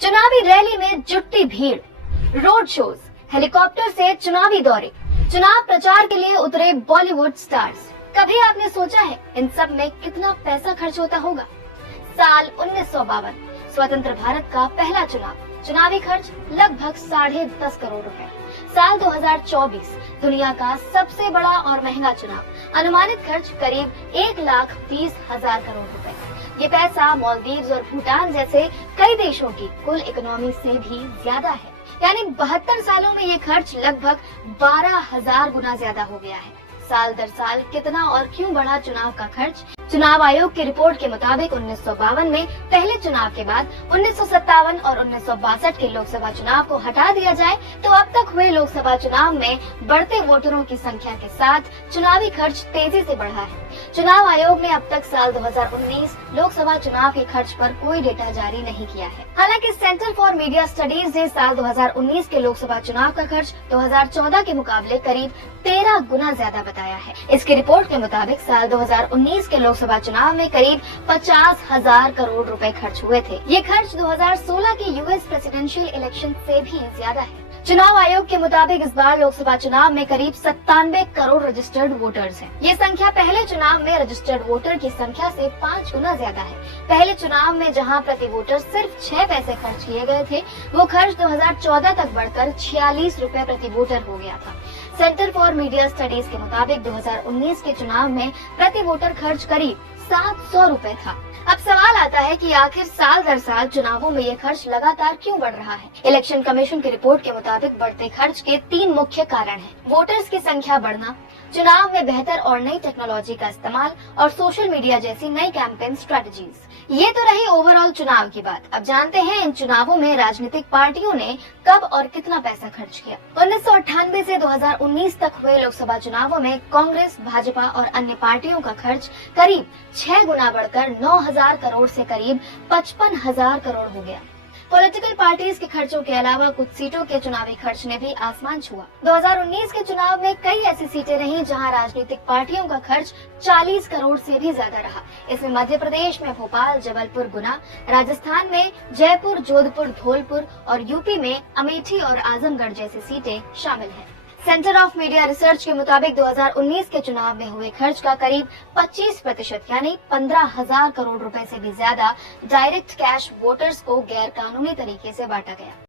चुनावी रैली में जुटती भीड़, रोड शोज, हेलीकॉप्टर से चुनावी दौरे, चुनाव प्रचार के लिए उतरे बॉलीवुड स्टार्स। कभी आपने सोचा है इन सब में कितना पैसा खर्च होता होगा? साल 1952 स्वतंत्र भारत का पहला चुनाव, चुनावी खर्च लगभग 10.5 करोड़ रुपए। साल 2024 दुनिया का सबसे बड़ा और महंगा चुनाव, अनुमानित खर्च करीब 1,20,000 करोड़ रुपए। ये पैसा मालदीव्स और भूटान जैसे कई देशों की कुल इकोनॉमी से भी ज्यादा है। यानी 72 सालों में ये खर्च लगभग 12,000 गुना ज्यादा हो गया है। साल दर साल कितना और क्यों बढ़ा चुनाव का खर्च? चुनाव आयोग की रिपोर्ट के मुताबिक 1952 में पहले चुनाव के बाद 1957 और 1962 के लोकसभा चुनाव को हटा दिया जाए तो अब तक हुए लोकसभा चुनाव में बढ़ते वोटरों की संख्या के साथ चुनावी खर्च तेजी से बढ़ा है। चुनाव आयोग ने अब तक साल 2019 लोकसभा चुनाव के खर्च पर कोई डेटा जारी नहीं किया है। हालांकि सेंटर फॉर मीडिया स्टडीज ने साल 2019 के लोकसभा चुनाव का खर्च 2014 के मुकाबले करीब 13 गुना ज्यादा बताया है। इसकी रिपोर्ट के मुताबिक साल 2019 के लोकसभा चुनाव में करीब 50,000 करोड़ रुपए खर्च हुए थे। ये खर्च 2016 के यूएस प्रेसिडेंशियल इलेक्शन से भी ज्यादा है। चुनाव आयोग के मुताबिक इस बार लोकसभा चुनाव में करीब 97 करोड़ रजिस्टर्ड वोटर्स हैं। ये संख्या पहले चुनाव में रजिस्टर्ड वोटर की संख्या से 5 गुना ज्यादा है। पहले चुनाव में जहां प्रति वोटर सिर्फ 6 पैसे खर्च किए गए थे, वो खर्च 2014 तक बढ़कर 46 रुपए प्रति वोटर हो गया था। सेंटर फॉर मीडिया स्टडीज के मुताबिक 2019 के चुनाव में प्रति वोटर खर्च करीब 700 रुपए था। अब सवाल आता है कि आखिर साल दर साल चुनावों में ये खर्च लगातार क्यों बढ़ रहा है? इलेक्शन कमीशन की रिपोर्ट के मुताबिक बढ़ते खर्च के 3 मुख्य कारण हैं। वोटर्स की संख्या बढ़ना, चुनाव में बेहतर और नई टेक्नोलॉजी का इस्तेमाल और सोशल मीडिया जैसी नई कैंपेन स्ट्रेटजीज। ये तो रही ओवरऑल चुनाव की बात। अब जानते हैं इन चुनावों में राजनीतिक पार्टियों ने कब और कितना पैसा खर्च किया। 1998 से 2019 तक हुए लोकसभा चुनावों में कांग्रेस, भाजपा और अन्य पार्टियों का खर्च करीब 6 गुना बढ़कर 9,000 करोड़ से करीब 55,000 करोड़ हो गया। पॉलिटिकल पार्टीज के खर्चों के अलावा कुछ सीटों के चुनावी खर्च ने भी आसमान छुआ। 2019 के चुनाव में कई ऐसी सीटें रहीं जहां राजनीतिक पार्टियों का खर्च 40 करोड़ से भी ज्यादा रहा। इसमें मध्य प्रदेश में भोपाल, जबलपुर, गुना, राजस्थान में जयपुर, जोधपुर, धौलपुर और यूपी में अमेठी और आजमगढ़ जैसी सीटें शामिल हैं। सेंटर ऑफ मीडिया रिसर्च के मुताबिक 2019 के चुनाव में हुए खर्च का करीब 25% यानी 15,000 करोड़ रुपए से भी ज्यादा डायरेक्ट कैश वोटर्स को गैर कानूनी तरीके से बांटा गया।